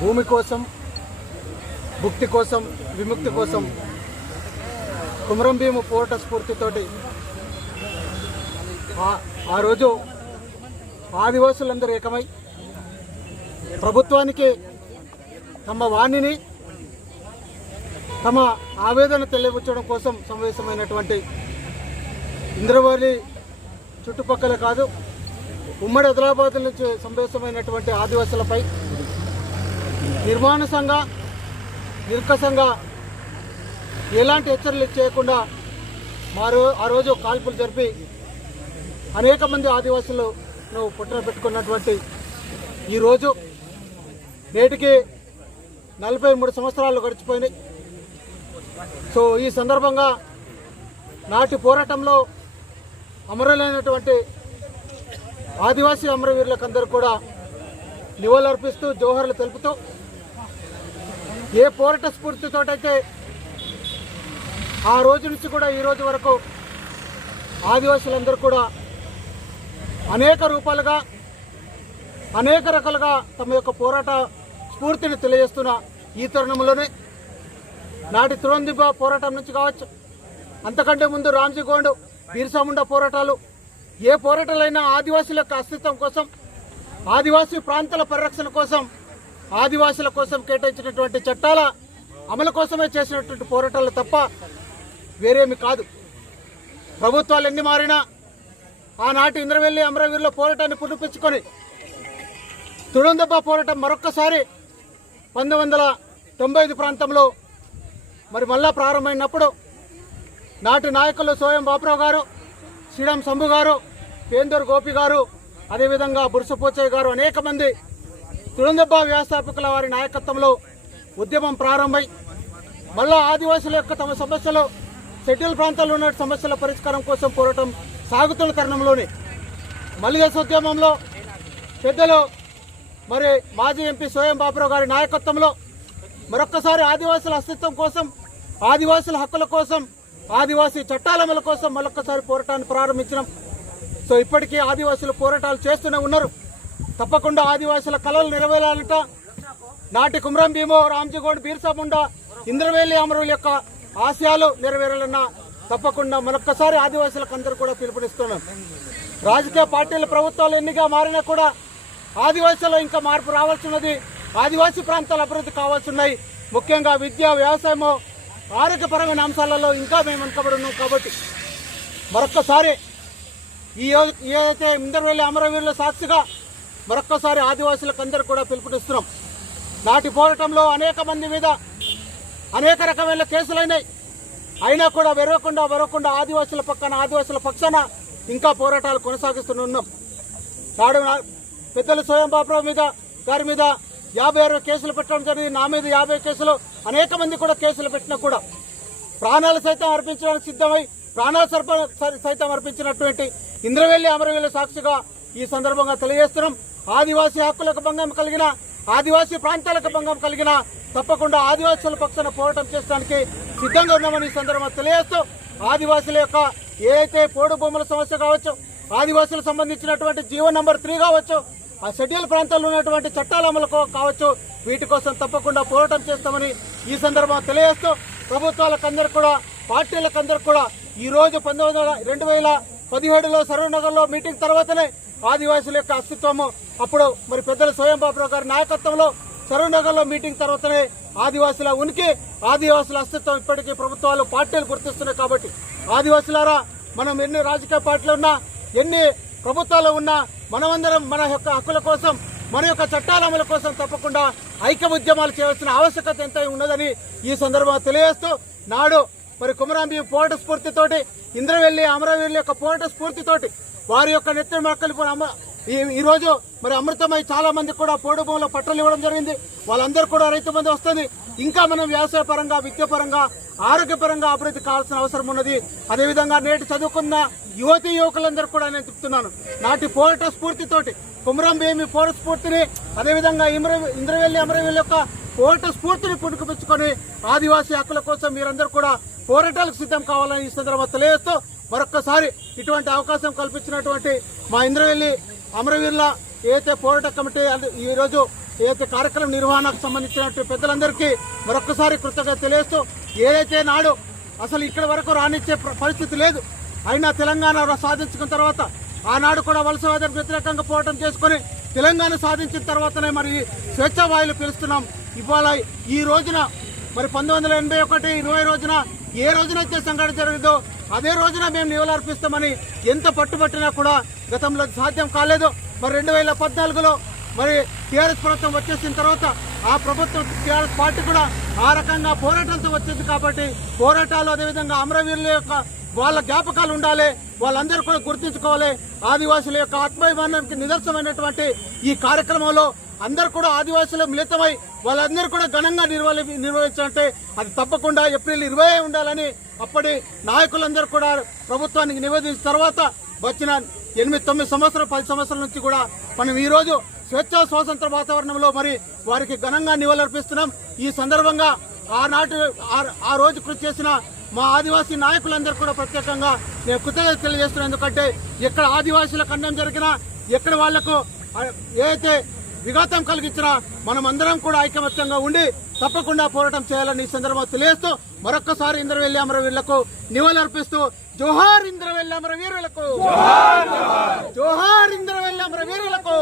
భూమి కోసం భుక్తి కోసం విముక్తి కోసం కుమరం భీము పోరాట స్ఫూర్తితోటి ఆ- ఆ రోజు ఆదివాసులందరూ ఏకమై ప్రభుత్వానికి తమ వాణిని తమ ఆవేదన తెలియవచ్చడం కోసం సమావేశమైనటువంటి ఇంద్రవల్లి చుట్టుపక్కల కాదు ఉమ్మడి హైదరాబాద్ నుంచి సమావేశమైనటువంటి ఆదివాసులపై నిర్మానుసంగా నిర్కసంగా ఎలాంటి హెచ్చరికలు చేయకుండా మారు ఆ రోజు కాల్పులు జరిపి అనేక మంది ఆదివాసులను పుట్టిన పెట్టుకున్నటువంటి ఈరోజు నేటికి నలభై మూడు సంవత్సరాలు గడిచిపోయినాయి. సో ఈ సందర్భంగా నాటి పోరాటంలో అమరులైనటువంటి ఆదివాసీ అమరవీరులకందరూ కూడా నివాళులర్పిస్తూ జోహర్లు తెలుపుతూ ఏ పోరాట స్ఫూర్తితోటైతే ఆ రోజు నుంచి కూడా ఈ రోజు వరకు ఆదివాసులందరూ కూడా అనేక రూపాలుగా అనేక రకాలుగా తమ యొక్క పోరాట స్ఫూర్తిని తెలియజేస్తున్న ఈ తరుణంలోనే నాటి తురందిబ పోరాటం నుంచి కావచ్చు అంతకంటే ముందు రామ్జీ గోండు బీర్సాముండ పోరాటాలు ఏ పోరాటాలైనా ఆదివాసుల యొక్క అస్తిత్వం కోసం ఆదివాసీ ప్రాంతాల పరిరక్షణ కోసం ఆదివాసుల కోసం కేటాయించినటువంటి చట్టాల అమలు కోసమే చేసినటువంటి పోరాటాలు తప్ప వేరేమి కాదు. ప్రభుత్వాలు ఎన్ని మారినా ఆనాటి ఇంద్రవెల్లి అమరవీరుల పోరాటాన్ని పుడిపించుకొని తుడందెబ్బ పోరాటం మరొక్కసారి పంతొమ్మిది వందల తొంభై ఐదు ప్రాంతంలో మరి మళ్ళా ప్రారంభమైనప్పుడు నాటి నాయకులు సోయం బాపురావు గారు శ్రీరామ్ శంభు గారు పేందూరు గోపి గారు అదేవిధంగా బురుసపోచయ్య గారు అనేక మంది తులందెబ్బ వ్యవస్థాపకుల వారి నాయకత్వంలో ఉద్యమం ప్రారంభమై మళ్ళా ఆదివాసుల యొక్క తమ సమస్యలు షెడ్యూల్ ప్రాంతాల్లో ఉన్న సమస్యల పరిష్కారం కోసం పోరాటం సాగుతున్న తరుణంలోనే మల్లిదేశ ఉద్యమంలో పెద్దలు మరి మాజీ ఎంపీ సోయం బాపురావు గారి నాయకత్వంలో మరొక్కసారి ఆదివాసుల అస్తిత్వం కోసం ఆదివాసుల హక్కుల కోసం ఆదివాసీ చట్టాల అమలు కోసం మరొక్కసారి పోరాటాన్ని ప్రారంభించడం. సో ఇప్పటికీ ఆదివాసులు పోరాటాలు చేస్తూనే ఉన్నారు. తప్పకుండా ఆదివాసుల కళలు నెరవేరాలంట. నాటి కుమ్రం భీమో రామ్జీగోడ్ బీర్సా ముండా ఇంద్రవేలి అమరుల యొక్క ఆశయాలు నెరవేరాలన్న తప్పకుండా మరొక్కసారి ఆదివాసులకు అందరూ కూడా పిలుపునిస్తున్నాం. రాజకీయ పార్టీల ప్రభుత్వాలు ఎన్నిగా మారినా కూడా ఆదివాసుల్లో ఇంకా మార్పు రావాల్సినది ఆదివాసీ ప్రాంతాల అభివృద్ధి కావాల్సిన్నాయి ముఖ్యంగా విద్య వ్యవసాయము ఆరోగ్యపరమైన అంశాలలో ఇంకా మేము వెనుకబడి ఉన్నాం కాబట్టి. మరొక్కసారి ఈ ఏదైతే ఇందర్వెల్లి అమరవీరుల సాక్షిగా మరొక్కసారి ఆదివాసులకు అందరూ కూడా పిలుపునిస్తున్నాం. నాటి పోరాటంలో అనేక మంది మీద అనేక రకమైన కేసులైనాయి. అయినా కూడా వెరవకుండా వెరవకుండా ఆదివాసుల పక్కన ఆదివాసుల పక్షాన ఇంకా పోరాటాలు కొనసాగిస్తూనే ఉన్నాం. నాడు నా- పెద్దలు స్వయం బాబురావు మీద గారి మీద యాభై అరవై కేసులు పెట్టడం జరిగింది. నా మీద యాభై కేసులు అనేక మంది కూడా కేసులు పెట్టినా కూడా ప్రాణాలు సైతం అర్పించడానికి సిద్ధమై ప్రాణాలు సర్ప సైతం అర్పించినటువంటి ఇంద్రవెల్లి అమరవెల్లి సాక్షిగా ఈ సందర్భంగా తెలియజేస్తున్నాం. ఆదివాసీ హక్కులకు భంగం కలిగిన ఆదివాసీ ప్రాంతాలకు భంగం కలిగిన తప్పకుండా ఆదివాసుల పక్షాన పోరాటం చేయడానికి సిద్ధంగా ఉన్నామని ఈ సందర్భంగా తెలియజేస్తూ ఆదివాసుల యొక్క ఏదైతే పోడు భూముల సమస్య కావచ్చు ఆదివాసులకు సంబంధించినటువంటి జీవో నంబర్ త్రీ కావచ్చు ఆ షెడ్యూల్ ప్రాంతాల్లో ఉన్నటువంటి చట్టాల అమలు కావచ్చు వీటి కోసం తప్పకుండా పోరాటం చేస్తామని ఈ సందర్భంగా తెలియజేస్తూ ప్రభుత్వాలకందరూ కూడా పార్టీలకందరూ కూడా ఈ రోజు పంతొమ్మిది వందల రెండు వేల పదిహేడులో సర్వనగర్లో మీటింగ్ తర్వాతనే ఆదివాసుల యొక్క అస్తిత్వము. అప్పుడు మరి పెద్దల స్వయం బాబురావు గారి నాయకత్వంలో సర్వనగర్లో మీటింగ్ తర్వాతనే ఆదివాసుల ఉనికి ఆదివాసుల అస్తిత్వం ఇప్పటికీ ప్రభుత్వాలు పార్టీలు గుర్తిస్తున్నాయి కాబట్టి. ఆదివాసులారా మనం ఎన్ని రాజకీయ పార్టీలు ఉన్నా ఎన్ని ప్రభుత్వాలు ఉన్నా మనమందరం మన యొక్క హక్కుల కోసం మన యొక్క చట్టాల అమలు కోసం తప్పకుండా ఐక్య ఉద్యమాలు చేయాల్సిన ఆవశ్యకత ఎంత ఉన్నదని ఈ సందర్భంగా తెలియజేస్తూ నాడు మరి కుమరాంబి పోరాట స్ఫూర్తితోటి ఇంద్రవెల్లి అమరవెల్లి యొక్క పోరాట స్ఫూర్తితోటి వారి యొక్క నెత్తి మొక్కలు అమ్మ ఈ రోజు మరి అమృతమై చాలా మంది కూడా పోడుభముల పట్టలు ఇవ్వడం జరిగింది. వాళ్ళందరూ కూడా రైతు మంది వస్తుంది. ఇంకా మనం వ్యవసాయ పరంగా విద్య పరంగా ఆరోగ్యపరంగా అభివృద్ధి కావాల్సిన అవసరం ఉన్నది. అదేవిధంగా నేటి చదువుకున్న యువతి యువకులందరూ కూడా నేను చెప్తున్నాను. నాటి పోరాట స్ఫూర్తితోటి కుమరం భీమి పోరాట స్ఫూర్తిని అదేవిధంగా ఇమ్ర ఇంద్రవెల్లి అమరవెల్లి యొక్క పోరాట స్ఫూర్తిని పుణుకుపించుకొని ఆదివాసీ హక్కుల కోసం మీరందరూ కూడా పోరాటాలకు సిద్ధం కావాలని ఈ సందర్భంగా తెలియజేస్తూ మరొక్కసారి ఇటువంటి అవకాశం కల్పించినటువంటి మా ఇంద్రవెల్లి అమరవీరుల ఏదైతే పోరాట కమిటీ అది ఈ రోజు ఏదైతే కార్యక్రమం నిర్వహణకు సంబంధించినటువంటి పెద్దలందరికీ మరొకసారి కృతజ్ఞత తెలియజేస్తూ ఏదైతే నాడు అసలు ఇక్కడ వరకు రానిచ్చే పరిస్థితి లేదు అయినా తెలంగాణ సాధించుకున్న తర్వాత ఆనాడు కూడా వలసవాదానికి వ్యతిరేకంగా పోరాటం చేసుకొని తెలంగాణ సాధించిన తర్వాతనే మరి స్వేచ్ఛ వాయులు పిలుస్తున్నాం. ఇవాళ ఈ రోజున మరి పంతొమ్మిది వందల ఎనభై ఒకటి ఇరవై రోజున ఏ రోజునైతే సంఘటన జరిగిందో అదే రోజున మేము నివాళులు అర్పిస్తామని ఎంత పట్టుబట్టినా కూడా గతంలో సాధ్యం కాలేదు. మరి రెండు వేల పద్నాలుగులో మరి టీఆర్ఎస్ ప్రభుత్వం వచ్చేసిన తర్వాత ఆ ప్రభుత్వం టీఆర్ఎస్ పార్టీ కూడా ఆ రకంగా పోరాటంతో వచ్చింది కాబట్టి పోరాటాలు అదేవిధంగా అమరవీరుల యొక్క వాళ్ళ జ్ఞాపకాలు ఉండాలి. వాళ్ళందరూ కూడా గుర్తుంచుకోవాలి. ఆదివాసుల యొక్క ఆత్మాభిమానానికి నిదర్శనమైనటువంటి ఈ కార్యక్రమంలో అందరు కూడా ఆదివాసులు మిళితమై వాళ్ళందరూ కూడా ఘనంగా నిర్వహి నిర్వహించాలంటే అది తప్పకుండా ఏప్రిల్ ఇరవై ఉండాలని అప్పటి నాయకులందరూ కూడా ప్రభుత్వానికి నివేదించిన తర్వాత వచ్చిన ఎనిమిది తొమ్మిది సంవత్సరాలు పది సంవత్సరాల నుంచి కూడా మనం ఈరోజు స్వేచ్ఛ స్వాతంత్ర వాతావరణంలో మరి వారికి ఘనంగా నివాళులర్పిస్తున్నాం. ఈ సందర్భంగా ఆనాటి ఆ- ఆ రోజు కృషి చేసిన మా ఆదివాసీ నాయకులందరూ కూడా ప్రత్యేకంగా నేను కృతజ్ఞత తెలియజేస్తున్నాను. ఎందుకంటే ఎక్కడ ఆదివాసీల ఖండం జరిగినా ఎక్కడ వాళ్ళకు ఏదైతే విఘాతం కలిగించిన మనం అందరం కూడా ఐకమత్యంగా ఉండి తప్పకుండా పోరాటం చేయాలని ఈ సందర్భంగా తెలియజేస్తూ మరొక్కసారి ఇంద్రవెల్లి అమరవీరులకు నివాళులర్పిస్తూ జోహార్ ఇంద్రవెల్లి అమరవీరులకు జోహార్. ఇంద్రవెల్లి అమరవీరులకు